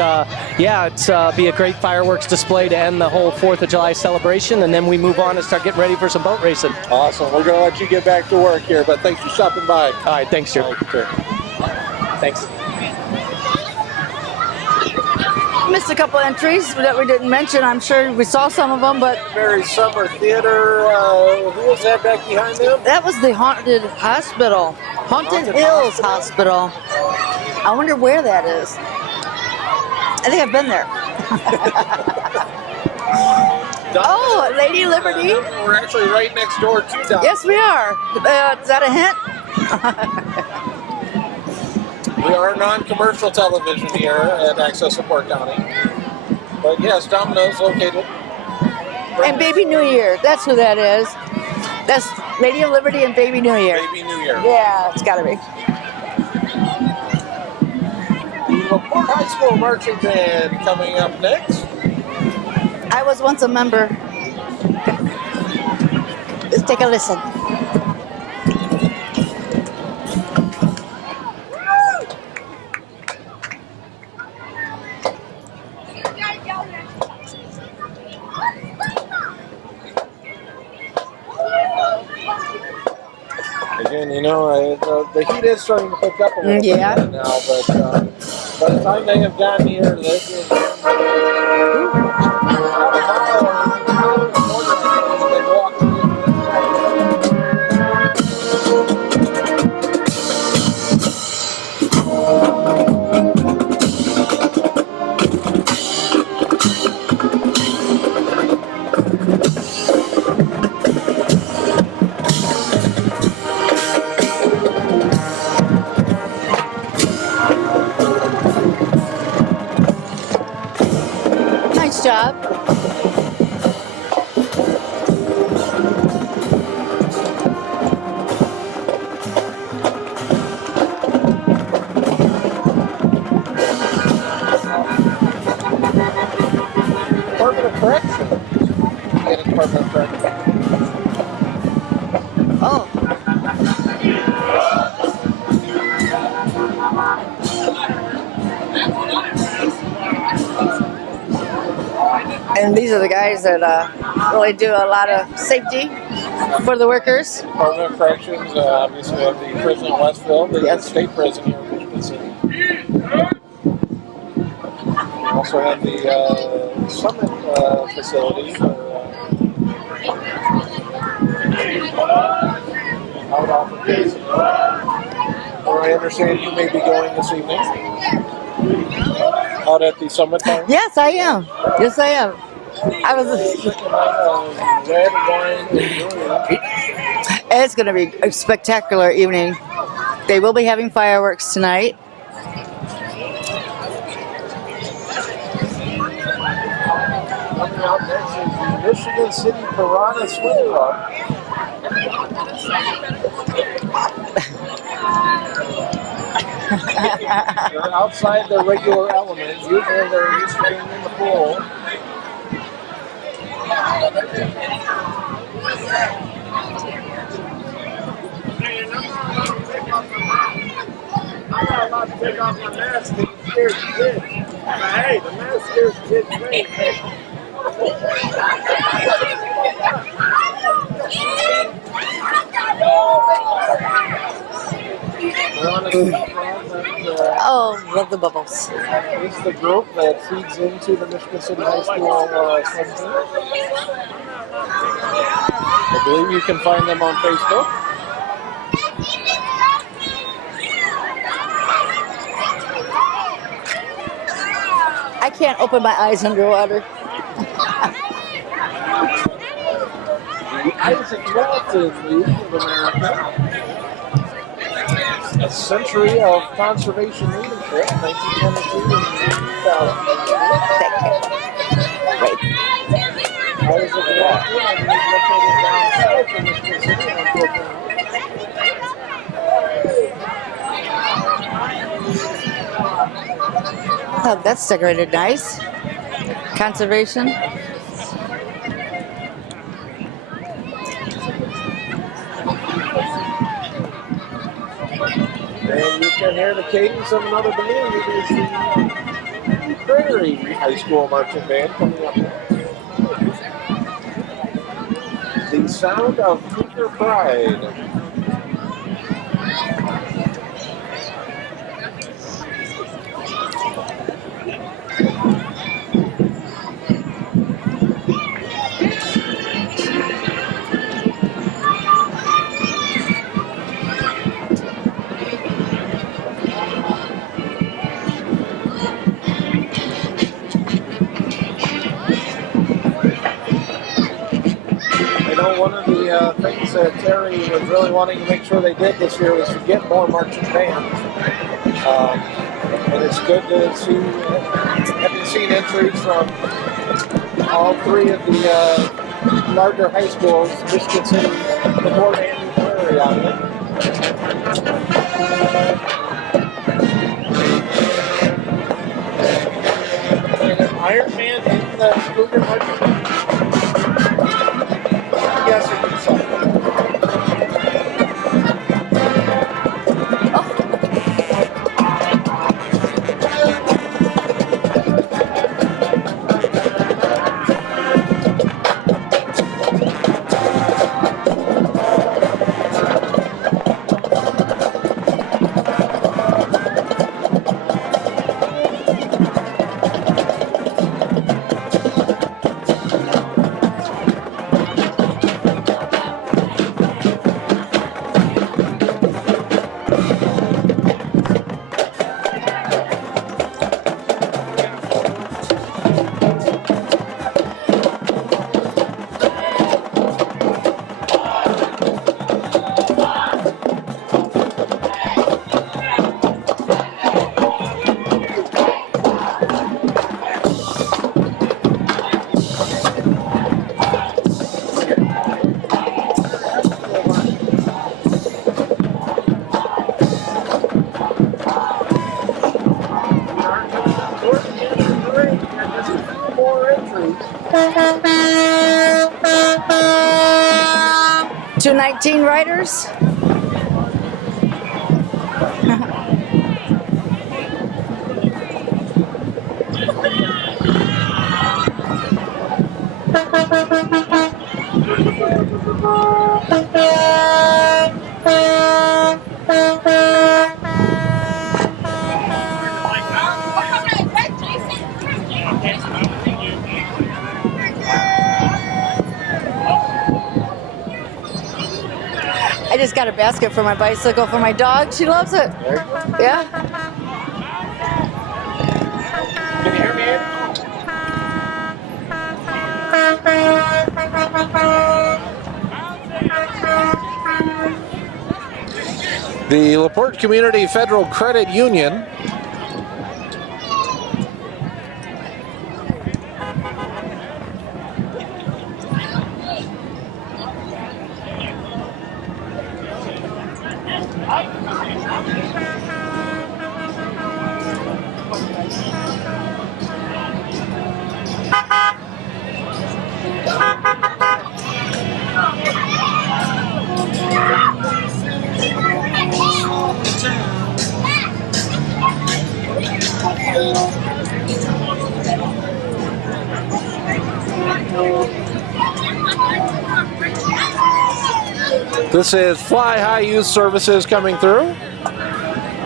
yeah, it's be a great fireworks display to end the whole 4th of July celebration, and then we move on and start getting ready for some boat racing. Awesome. We're going to let you get back to work here, but thanks for stopping by. All right, thanks, Jrotc. Thanks. Missed a couple entries that we didn't mention. I'm sure we saw some of them, but Very Summer Theater. Who was that back behind them? that was the Haunted Hospital. Haunted Hills Hospital. I wonder where that is. I think I've been there. Oh, Lady Liberty. We're actually right next door to Domino's. Yes, we are. Is that a hint? We are non-commercial television here at Access of Porte County. But yes, Domino's located. And Baby New Year. That's who that is. That's Lady of Liberty and Baby New Year. Baby New Year. Yeah, it's got to be. The Laporte High School Marching Band coming up next. I was once a member. Let's take a listen. Again, you know, the heat is starting to pick up a little bit right now, but by the time they have gotten here, this is Nice job. Department of Corrections. Yeah, the Department of Corrections. Oh. And these are the guys that really do a lot of safety for the workers. Department of Corrections, obviously we have the prison in Westville, the state prison here in Michigan City. We also have the Summit facility. Out off of Jason. Or I understand you may be going this evening. Out at the Summit Farm. Yes, I am. Yes, I am. I was. Red wine and brewing. It's going to be a spectacular evening. They will be having fireworks tonight. Coming out next is the Michigan City Piranha Swim Club. They're outside their regular element. Usually they're used to being in the pool. I'm not allowed to take off my mask because it scares the kids. Hey, the mask scares the kids. Oh, love the bubbles. This is the group that feeds into the Michigan City High School swim team. I believe you can find them on Facebook. I can't open my eyes underwater. Isaac Walton League of America. A century of conservation leadership, 1922 and 2000. Isaac Walton, I believe, located down south in Michigan City, unfortunately. Oh, that's decorated nice. Conservation. And you can hear the cadence of another band. It is the Prairie High School Marching Band coming up next. The sound of Cougar Pride. One of the things that Terry was really wanting to make sure they did this year was to get more marching bands. And it's good to see, having seen entries from all three of the larger high schools, Michigan City, Laporte, and Prairie on it. And an Iron Man in the Cougar marching band. Yes, I think so. To 19 riders. I just got a basket for my bicycle for my dog. She loves it. Yeah. Can you hear me, Andy? The Laporte Community Federal Credit Union This is Fly High Youth Services coming through,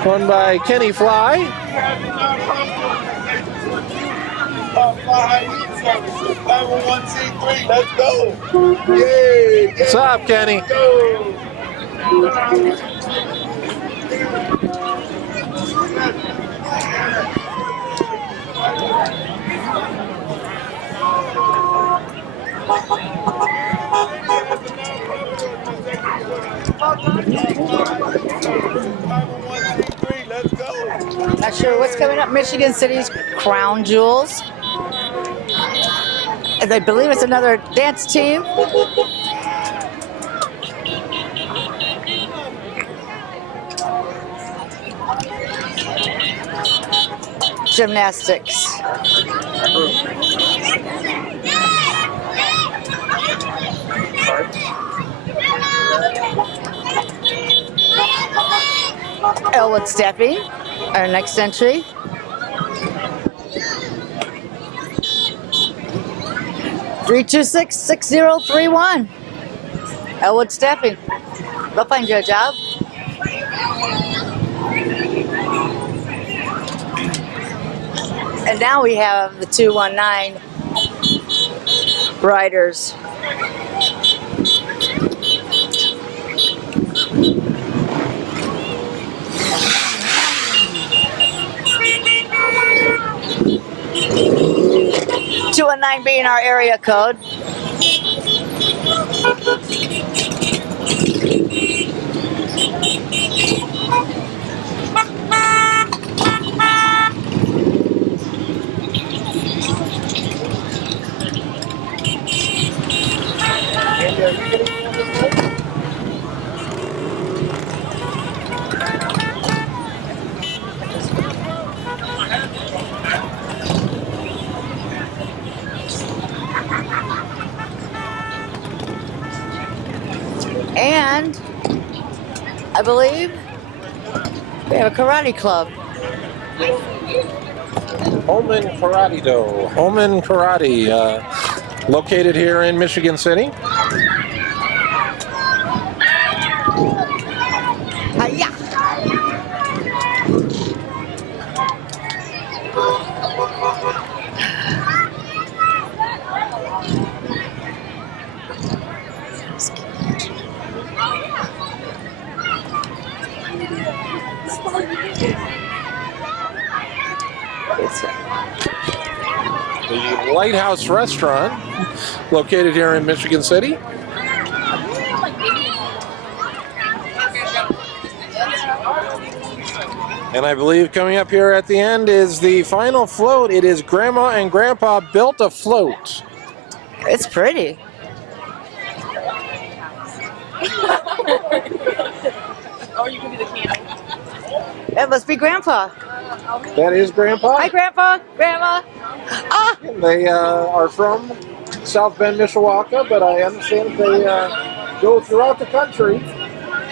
run by Kenny Fly. Let's go! Yay! What's up, Kenny? sure what's coming up. Michigan City's Crown Jewels. And I believe it's another dance team. Gymnastics. Elwood Staffing, our next entry. Three 2-6-6-0-3-1. Elwood Staffing. They'll find you a job. And now we have the 219 riders. .219 being our area code. And I believe we have a karate club. Holman Karate Do. Holman Karate, located here in Michigan City. Hiya! The Lighthouse Restaurant, located here in Michigan City. And I believe coming up here at the end is the final float. It is Grandma and Grandpa built a float. It's pretty. Or you can be the candle. That must be Grandpa. That is Grandpa. Hi, Grandpa. Grandma. Ah! They are from South Bend, Mishawaka, but I understand they go throughout the country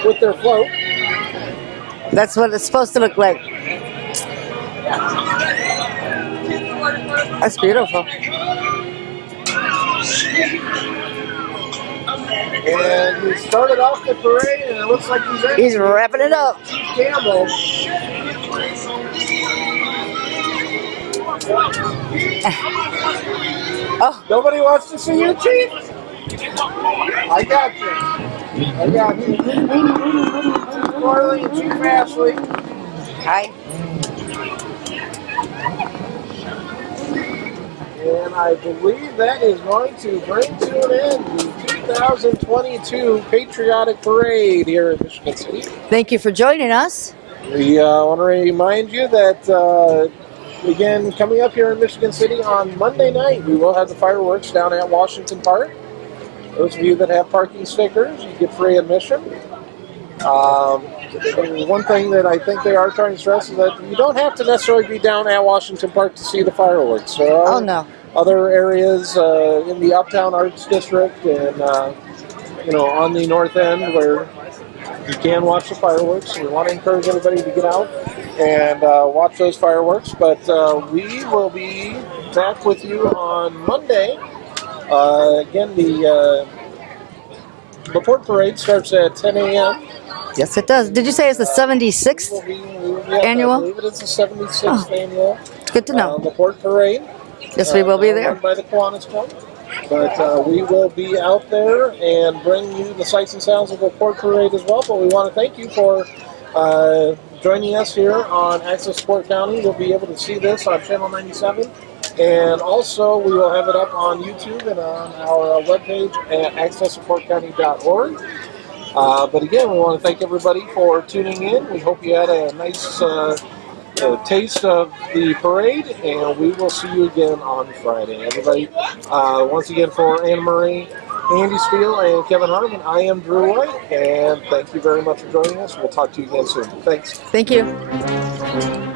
with their float. That's what it's supposed to look like. That's beautiful. And he started off the parade, and it looks like He's wrapping it up. Campbell. Oh, Nobody wants to see you, Chief? I got you. I got you. Chief Marley and Chief Ashley. hi. And I believe that is going to bring to an end the 2022 Patriotic Parade here in Michigan City. Thank you for joining us. We want to remind you that, again, coming up here in Michigan City on Monday night, we will have the fireworks down at Washington Park. Those of you that have parking stickers, you get free admission. One thing that I think they are trying to stress is that you don't have to necessarily be down at Washington Park to see the fireworks. There are Oh, no. other areas in the Uptown Arts District and, on the north end where you can watch the fireworks. We want to encourage everybody to get out and watch those fireworks. But we will be back with you on Monday. Again, the Laporte Parade starts at 10 a.m. Yes, it does. Did you say it's the 76th? Annual? I believe it is the 76th annual Good to know. Laporte Parade. Yes, we will be there. Run by the Kiwanis Club. But we will be out there and bring you the sights and sounds of the Porte Parade as well. But we want to thank you for joining us here on Access Support County. You'll be able to see this on Channel 97. And also, we will have it up on YouTube and on our webpage at accesssupportcounty.org. But again, we want to thank everybody for tuning in. We hope you had a nice a taste of the parade, and we will see you again on Friday. Everybody, once again for Anna Marie, Andy Spiel, and Kevin Harmon, I am Drew White, and thank you very much for joining us. We'll talk to you again soon. Thanks. Thank you.